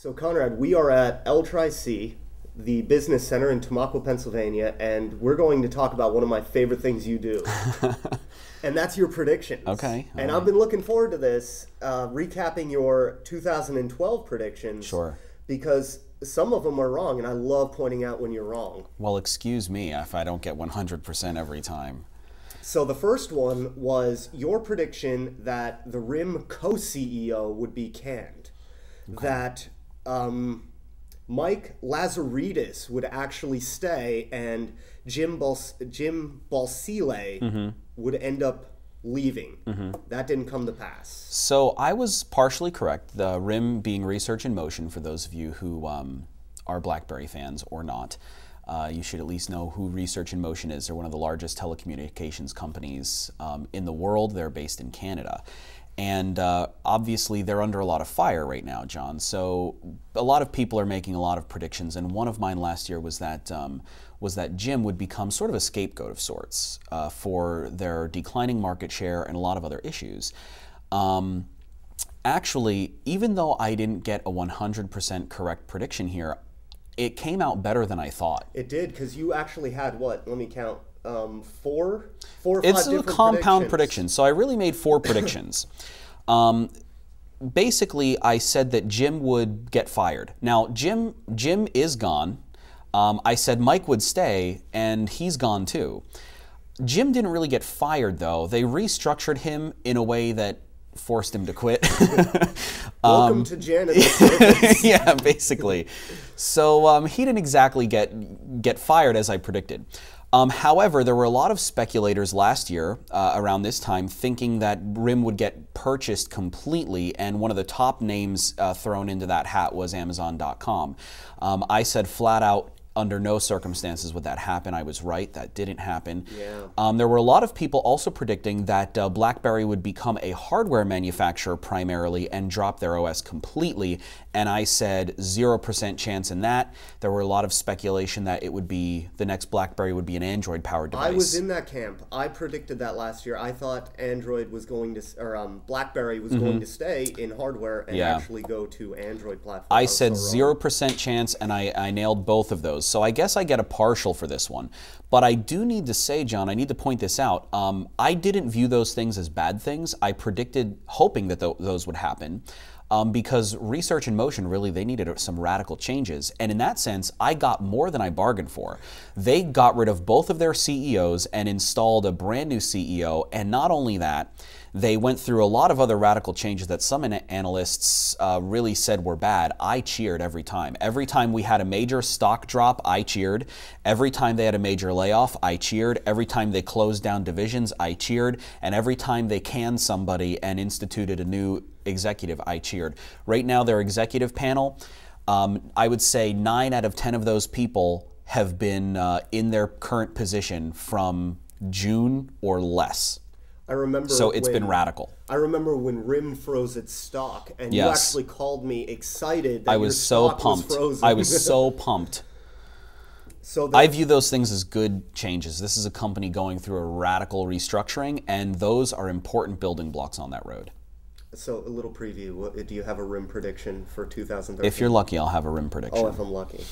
So, Conrad, we are at L-Tri-C, the business center in Tamaqua, Pennsylvania, and we're going to talk about one of my favorite things you do, and that's your predictions. Okay. And I've been looking forward to this, recapping your 2012 predictions. Sure. Because some of them are wrong, and I love pointing out when you're wrong. Well, excuse me if I don't get 100% every time. So the first one was your prediction that the RIM co-CEO would be canned. Okay. That Mike Lazaridis would actually stay, and Jim Balsile would end up leaving. That didn't come to pass. So I was partially correct. The RIM being Research in Motion, for those of you who are BlackBerry fans or not, you should at least know who Research in Motion is. They're one of the largest telecommunications companies in the world. They're based in Canada. And obviously they're under a lot of fire right now, John. So a lot of people are making a lot of predictions, and one of mine last year was that Jim would become sort of a scapegoat of sorts for their declining market share and a lot of other issues. Actually, even though I didn't get a 100% correct prediction here, it came out better than I thought. It did, because you actually had what? Let me count. Four or five it's a different compound prediction. So I really made 4 predictions. Basically, I said that Jim would get fired. Now, Jim is gone. I said Mike would stay, and he's gone too. Jim didn't really get fired, though. They restructured him in a way that forced him to quit. Welcome to janitor. Yeah, basically. So he didn't exactly get fired as I predicted. However, there were a lot of speculators last year around this time thinking that RIM would get purchased completely, and one of the top names thrown into that hat was Amazon.com. I said flat out, under no circumstances would that happen. I was right. That didn't happen. Yeah. There were a lot of people also predicting that BlackBerry would become a hardware manufacturer primarily and drop their OS completely, and I said 0% chance in that. There were a lot of speculation that it would be, the next BlackBerry would be an Android-powered device. I was in that camp. I predicted that last year. I thought Android was going to, or BlackBerry was going to stay in hardware and actually go to Android platform. I said 0% chance, and I nailed both of those. So I guess I get a partial for this one. But I do need to say, John, I need to point this out. I didn't view those things as bad things. I predicted, hoping that those would happen. Because Research in Motion, really, they needed some radical changes. And in that sense, I got more than I bargained for. They got rid of both of their CEOs and installed a brand new CEO. And not only that, they went through a lot of other radical changes that some analysts really said were bad. I cheered every time. Every time we had a major stock drop, I cheered. Every time they had a major layoff, I cheered. Every time they closed down divisions, I cheered. And every time they canned somebody and instituted a new executive, I cheered. Right now, their executive panel, I would say 9 out of 10 of those people have been in their current position from June or less. I remember. So it's been radical. I remember when RIM froze its stock, and you actually called me excited that I was so pumped. I was so pumped. So I view those things as good changes. This is a company going through a radical restructuring, and those are important building blocks on that road. So a little preview. Do you have a RIM prediction for 2013? If you're lucky, I'll have a RIM prediction. Oh, if I'm lucky.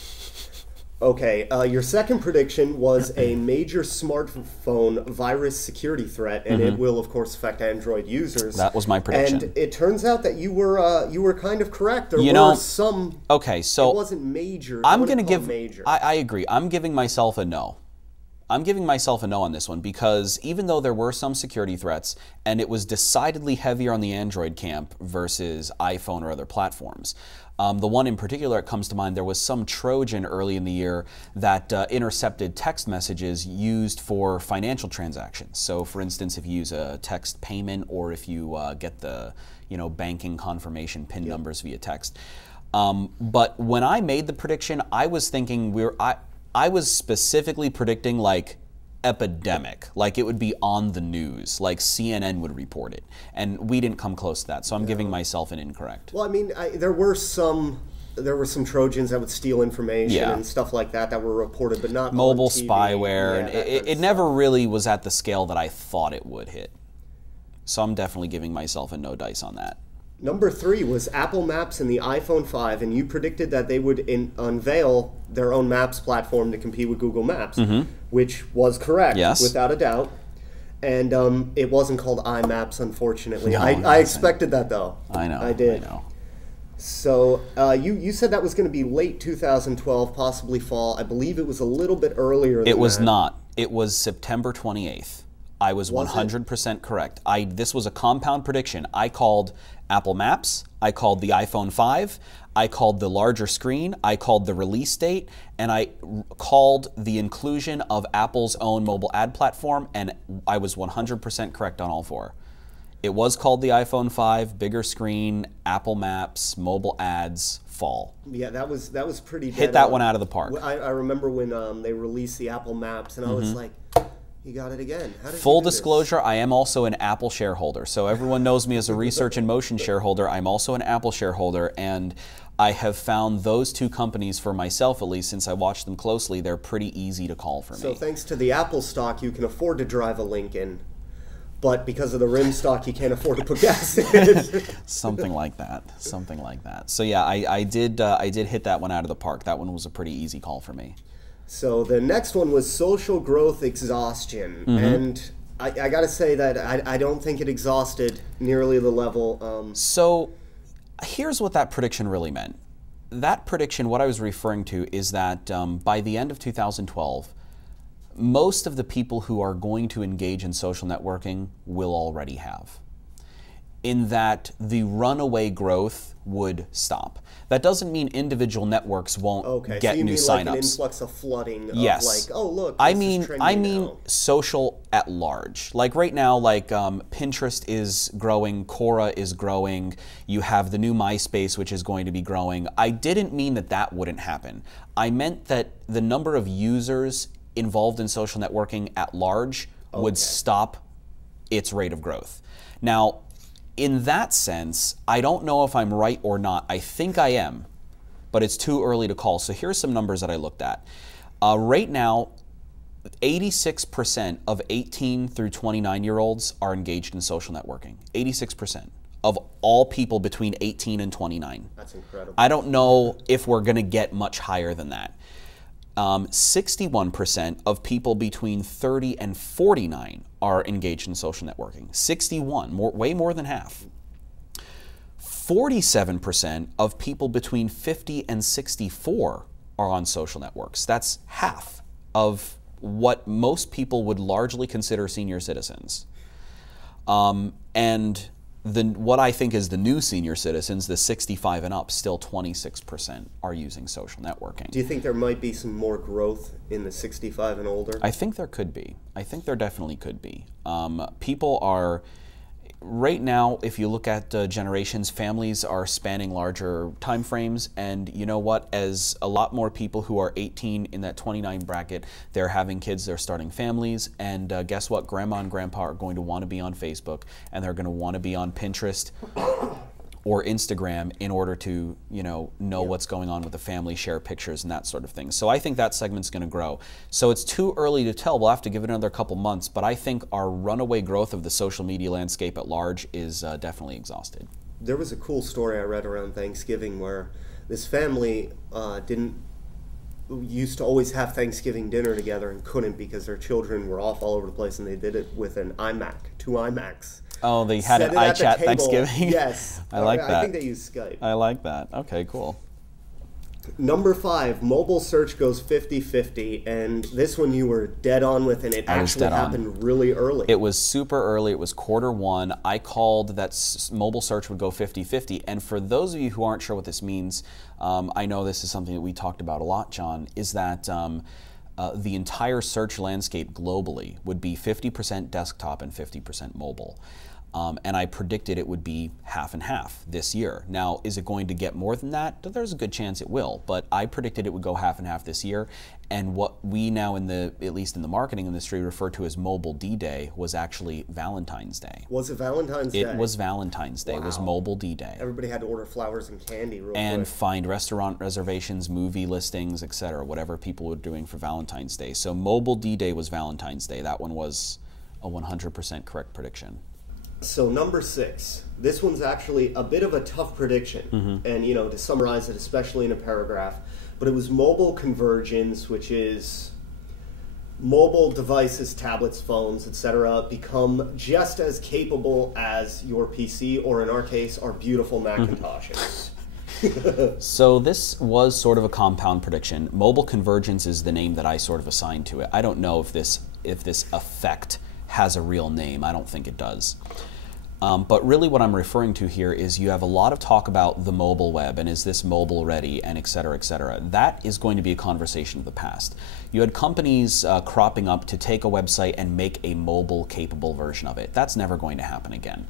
Okay, your second prediction was a major smartphone virus security threat, and it will, of course, affect Android users. That was my prediction. And it turns out that you were kind of correct. There were some. Okay, so it wasn't major. I'm going to give. Major. I agree. I'm giving myself a no. I'm giving myself a no on this one because even though there were some security threats and it was decidedly heavier on the Android camp versus iPhone or other platforms, the one in particular that comes to mind, there was some Trojan early in the year that intercepted text messages used for financial transactions. So for instance, if you use a text payment or if you get the banking confirmation PIN numbers via text. But when I made the prediction, I was thinking I was specifically predicting like epidemic, like it would be on the news, like CNN would report it, and we didn't come close to that. So I'm giving myself an incorrect. Well, I mean, there were some Trojans that would steal information and stuff like that were reported, but not mobile on TV. spyware, and it never really was at the scale that I thought it would hit. So I'm definitely giving myself a no dice on that. Number 3 was Apple Maps and the iPhone 5, and you predicted that they would unveil their own Maps platform to compete with Google Maps, which was correct, Yes. without a doubt. And it wasn't called iMaps, unfortunately. No, I expected that, though. I know. I did. I know. So you said that was going to be late 2012, possibly fall. I believe it was a little bit earlier than that. It was not. It was September 28th. I was Was it? 100% correct. This was a compound prediction. I called Apple Maps, I called the iPhone 5, I called the larger screen, I called the release date, and I called the inclusion of Apple's own mobile ad platform, and I was 100% correct on all 4. It was called the iPhone 5, bigger screen, Apple Maps, mobile ads, fall. Yeah, that was pretty dead Hit that on. one out of the park. I remember when they released the Apple Maps, and I was like, you got it again. How did Full you do this? disclosure, I am also an Apple shareholder. So everyone knows me as a Research in Motion shareholder. I'm also an Apple shareholder, and I have found those 2 companies, for myself at least, since I watched them closely, they're pretty easy to call for me. So thanks to the Apple stock, you can afford to drive a Lincoln, but because of the RIM stock, you can't afford to put gas in it. Something like that. Something like that. So yeah, I did hit that one out of the park. That one was a pretty easy call for me. So the next one was social growth exhaustion, and I got to say that I don't think it exhausted nearly the level. So here's what that prediction really meant. That prediction, what I was referring to, is that by the end of 2012, most of the people who are going to engage in social networking will already have. In that the runaway growth would stop. That doesn't mean individual networks won't get so you new mean signups. like an influx of flooding of Yes. like, oh look, I this mean, is trendy now. social at large. Like right now, like Pinterest is growing, Quora is growing. You have the new MySpace, which is going to be growing. I didn't mean that that wouldn't happen. I meant that the number of users involved in social networking at large would stop its rate of growth. Now, in that sense, I don't know if I'm right or not. I think I am, but it's too early to call. So here's some numbers that I looked at. Right now, 86% of 18 through 29-year-olds are engaged in social networking. 86% of all people between 18 and 29. That's incredible. I don't know if we're going to get much higher than that. 61% of people between 30 and 49 are engaged in social networking. 61, way more than half. 47% of people between 50 and 64 are on social networks. That's half of what most people would largely consider senior citizens. And what I think is the new senior citizens, the 65 and up, still 26% are using social networking. Do you think there might be some more growth in the 65 and older? I think there could be. I think there definitely could be. People are, right now, if you look at generations, families are spanning larger time frames, and you know what? As a lot more people who are 18 in that 29 bracket, they're having kids, they're starting families, and guess what? Grandma and grandpa are going to want to be on Facebook, and they're going to want to be on Pinterest or Instagram in order to, know what's going on with the family, share pictures and that sort of thing. So I think that segment's going to grow. So it's too early to tell. We'll have to give it another couple months, but I think our runaway growth of the social media landscape at large is definitely exhausted. There was a cool story I read around Thanksgiving where this family used to always have Thanksgiving dinner together and couldn't because their children were off all over the place, and they did it with an iMac, 2 iMacs. Oh, they had an iChat Thanksgiving? Yes. I like that. I think they use Skype. I like that. Okay, cool. Number 5, mobile search goes 50-50, and this one you were dead on with, and it actually happened really early. It was super early. It was Q1. I called that mobile search would go 50-50, and for those of you who aren't sure what this means, I know this is something that we talked about a lot, John, is that the entire search landscape globally would be 50% desktop and 50% mobile. And I predicted it would be half and half this year. Now, is it going to get more than that? There's a good chance it will, but I predicted it would go half and half this year. And what we now, at least in the marketing industry, refer to as Mobile D-Day was actually Valentine's Day. Was it Valentine's Day? It was Valentine's Day. Wow. It was Mobile D-Day. Everybody had to order flowers and candy real quick. And find restaurant reservations, movie listings, etc., whatever people were doing for Valentine's Day. So Mobile D-Day was Valentine's Day. That one was a 100% correct prediction. So number 6. This one's actually a bit of a tough prediction, and to summarize it, especially in a paragraph, but it was mobile convergence, which is mobile devices, tablets, phones, etc., become just as capable as your PC, or in our case, our beautiful Macintoshes. So this was sort of a compound prediction. Mobile convergence is the name that I sort of assigned to it. I don't know if this effect has a real name. I don't think it does. But really what I'm referring to here is you have a lot of talk about the mobile web and is this mobile ready and et cetera, et cetera. That is going to be a conversation of the past. You had companies cropping up to take a website and make a mobile capable version of it. That's never going to happen again.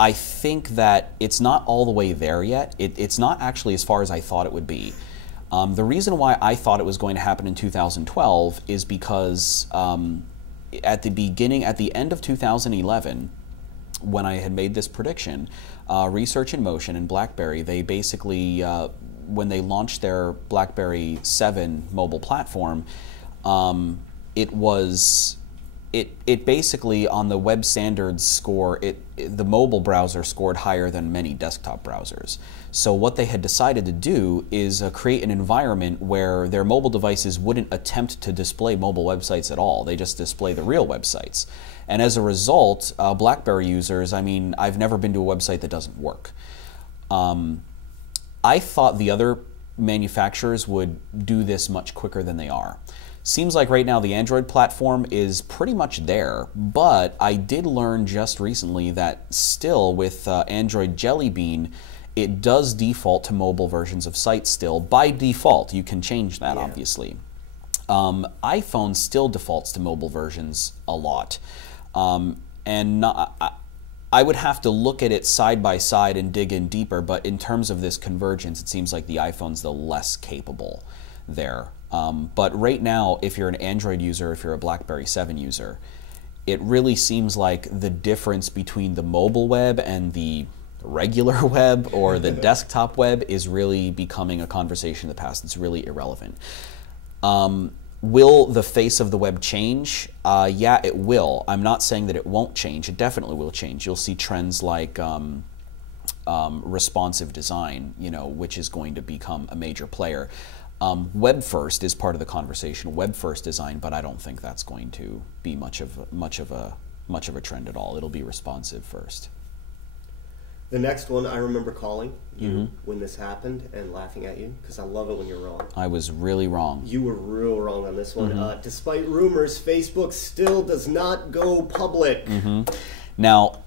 I think that it's not all the way there yet. It's not actually as far as I thought it would be. The reason why I thought it was going to happen in 2012 is because at the end of 2011, when I had made this prediction, Research in Motion and BlackBerry, they basically, when they launched their BlackBerry 7 mobile platform, it basically, on the web standards score, the mobile browser scored higher than many desktop browsers. So what they had decided to do is create an environment where their mobile devices wouldn't attempt to display mobile websites at all. They just display the real websites. And as a result, BlackBerry users, I mean, I've never been to a website that doesn't work. I thought the other manufacturers would do this much quicker than they are. Seems like right now the Android platform is pretty much there, but I did learn just recently that still with Android Jelly Bean, it does default to mobile versions of sites still. By default, you can change that, obviously. iPhone still defaults to mobile versions a lot. I would have to look at it side by side and dig in deeper, but in terms of this convergence, it seems like the iPhone's the less capable there. But right now, if you're an Android user, if you're a BlackBerry 7 user, it really seems like the difference between the mobile web and the regular web or the desktop web is really becoming a conversation of the past. It's really irrelevant. Will the face of the web change? Yeah, it will. I'm not saying that it won't change. It definitely will change. You'll see trends like responsive design, which is going to become a major player. Web first is part of the conversation, web first design, but I don't think that's going to be much of a trend at all. It'll be responsive first. The next one, I remember calling you when this happened and laughing at you because I love it when you're wrong. I was really wrong. You were real wrong on this one. Despite rumors, Facebook still does not go public. Now,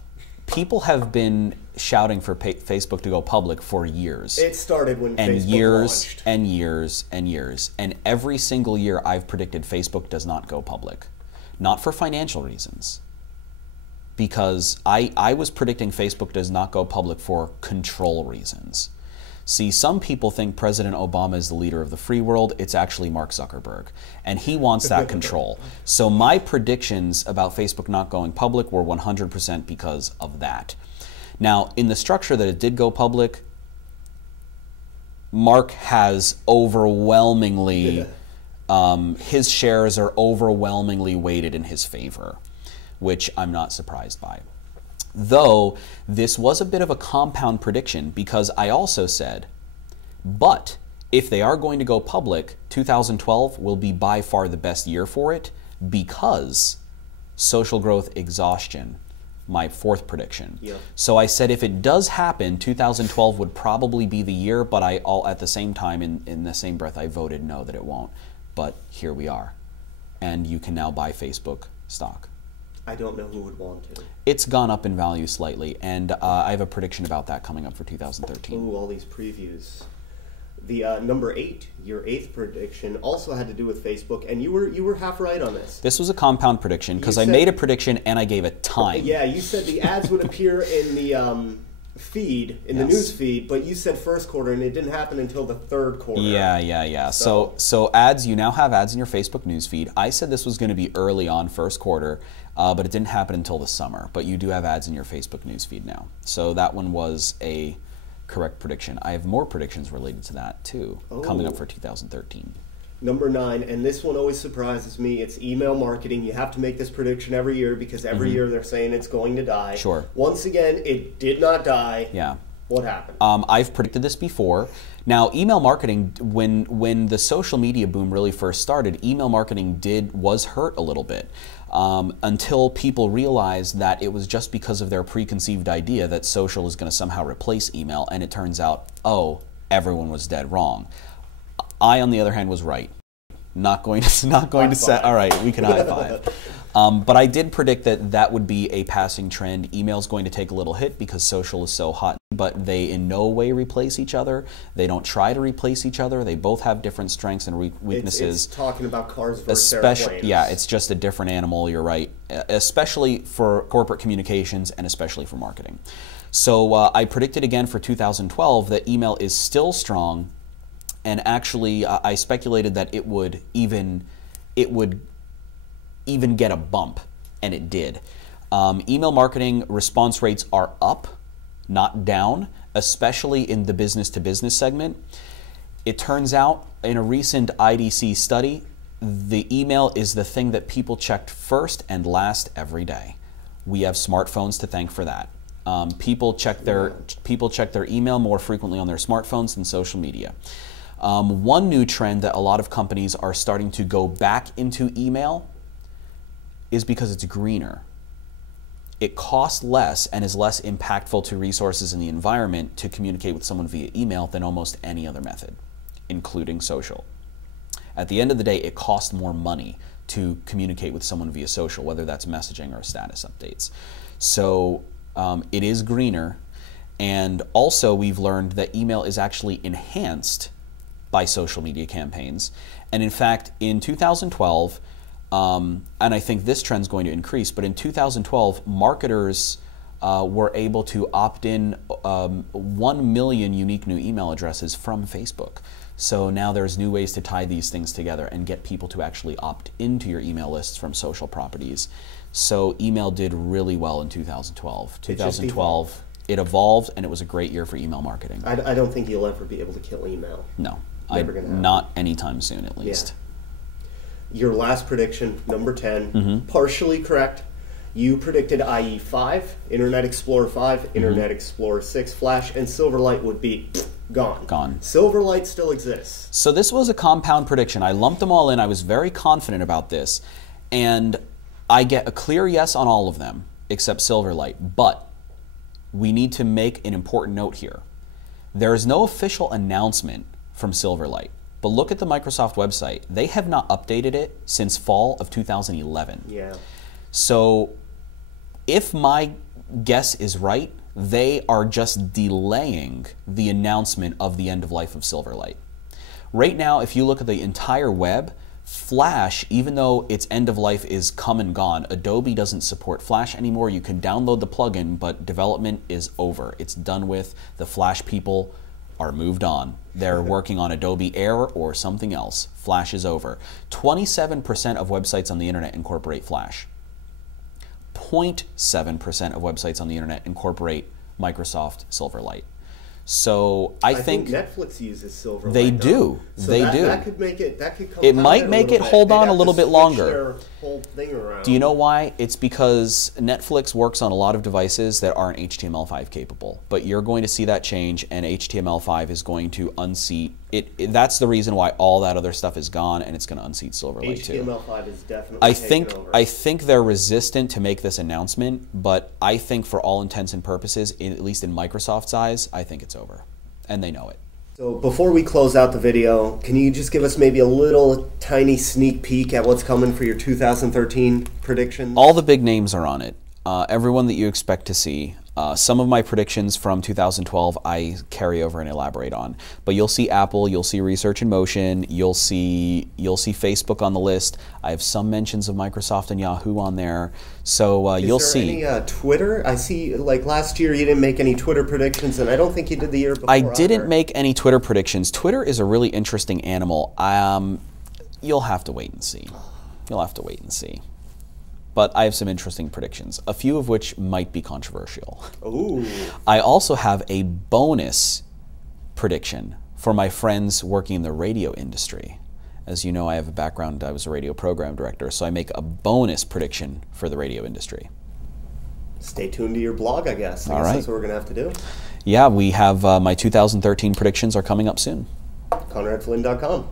people have been shouting for Facebook to go public for years. It started when and Facebook years launched. and years and years. And every single year I've predicted Facebook does not go public. Not for financial reasons. Because I was predicting Facebook does not go public for control reasons. See, some people think President Obama is the leader of the free world. It's actually Mark Zuckerberg. And he wants that control. So my predictions about Facebook not going public were 100% because of that. Now, in the structure that it did go public, Mark has overwhelmingly, his shares are overwhelmingly weighted in his favor, which I'm not surprised by. Though this was a bit of a compound prediction because I also said, but if they are going to go public, 2012 will be by far the best year for it because social growth exhaustion, my fourth prediction. So I said if it does happen, 2012 would probably be the year, but at the same time, in the same breath, I voted no, that it won't. But here we are. And you can now buy Facebook stock. I don't know who would want to. It's gone up in value slightly, and I have a prediction about that coming up for 2013. Ooh, all these previews. The number 8, your 8th prediction, also had to do with Facebook, and you were half right on this. This was a compound prediction because I made a prediction and I gave it time. Yeah, you said the ads would appear in the feed, in the news feed, but you said first quarter, and it didn't happen until the third quarter. Yeah. So ads, you now have ads in your Facebook news feed. I said this was going to be early on, first quarter, but it didn't happen until the summer. But you do have ads in your Facebook news feed now. So that one was a correct prediction. I have more predictions related to that too, coming up for 2013. Number 9, and this one always surprises me, it's email marketing. You have to make this prediction every year because every year they're saying it's going to die. Sure. Once again, it did not die. Yeah. What happened? I've predicted this before. Now, email marketing, when the social media boom really first started, email marketing was hurt a little bit until people realized that it was just because of their preconceived idea that social is going to somehow replace email, and it turns out, oh, everyone was dead wrong. I, on the other hand, was right. Not going to say, all right, we can high five. But I did predict that would be a passing trend. Email's going to take a little hit because social is so hot, but they in no way replace each other. They don't try to replace each other. They both have different strengths and weaknesses. It's talking about cars versus airplanes. Yeah, it's just a different animal, you're right, especially for corporate communications and especially for marketing. So I predicted again for 2012 that email is still strong. And actually, I speculated that it would even get a bump, and it did. Email marketing response rates are up, not down, especially in the business-to-business segment. It turns out, in a recent IDC study, the email is the thing that people checked first and last every day. We have smartphones to thank for that. People check their email more frequently on their smartphones than social media. One new trend that a lot of companies are starting to go back into email is because it's greener. It costs less and is less impactful to resources in the environment to communicate with someone via email than almost any other method, including social. At the end of the day, it costs more money to communicate with someone via social, whether that's messaging or status updates. So it is greener, and also we've learned that email is actually enhanced by social media campaigns. And in fact, in 2012, and I think this trend's going to increase, but in 2012, marketers were able to opt in 1 million unique new email addresses from Facebook. So now there's new ways to tie these things together and get people to actually opt into your email lists from social properties. So email did really well in 2012. 2012, it evolved, and it was a great year for email marketing. I don't think you'll ever be able to kill email. No. Not anytime soon, at least. Yeah. Your last prediction, number 10, partially correct. You predicted IE 5, Internet Explorer 5, Internet Explorer 6, Flash, and Silverlight would be gone. Gone. Silverlight still exists. So this was a compound prediction. I lumped them all in. I was very confident about this. And I get a clear yes on all of them, except Silverlight. But we need to make an important note here. There is no official announcement from Silverlight. But look at the Microsoft website. They have not updated it since fall of 2011. Yeah. So if my guess is right, they are just delaying the announcement of the end of life of Silverlight. Right now, if you look at the entire web, Flash, even though its end of life is come and gone, Adobe doesn't support Flash anymore. You can download the plugin, but development is over. It's done with. The Flash people are moved on. They're working on Adobe Air or something else. Flash is over. 27% of websites on the internet incorporate Flash. 0.7% of websites on the internet incorporate Microsoft Silverlight. So I think Netflix uses Silverlight. They do. So they do. That could make it. That could come. It might make it hold on a little bit longer. Their whole thing around. Do you know why? It's because Netflix works on a lot of devices that aren't HTML5 capable. But you're going to see that change, and HTML5 is going to unseat it. That's the reason why all that other stuff is gone, and it's going to unseat Silverlight too. HTML5 is definitely taking over. I think they're resistant to make this announcement, but I think for all intents and purposes, at least in Microsoft's eyes, I think it's over, and they know it. So before we close out the video, can you just give us maybe a little tiny sneak peek at what's coming for your 2013 predictions? All the big names are on it. Everyone that you expect to see. Some of my predictions from 2012 I carry over and elaborate on. But you'll see Apple, you'll see Research in Motion, you'll see Facebook on the list. I have some mentions of Microsoft and Yahoo on there. So you'll see. Is there any Twitter? I see, like last year you didn't make any Twitter predictions, and I don't think you did the year before. I didn't make any Twitter predictions. Twitter is a really interesting animal. You'll have to wait and see. You'll have to wait and see. But I have some interesting predictions, a few of which might be controversial. Ooh. I also have a bonus prediction for my friends working in the radio industry. As you know, I have a background, I was a radio program director, so I make a bonus prediction for the radio industry. Stay tuned to your blog, I guess. I All guess right. That's what we're going to have to do. Yeah, we have my 2013 predictions are coming up soon. ConradFlynn.com.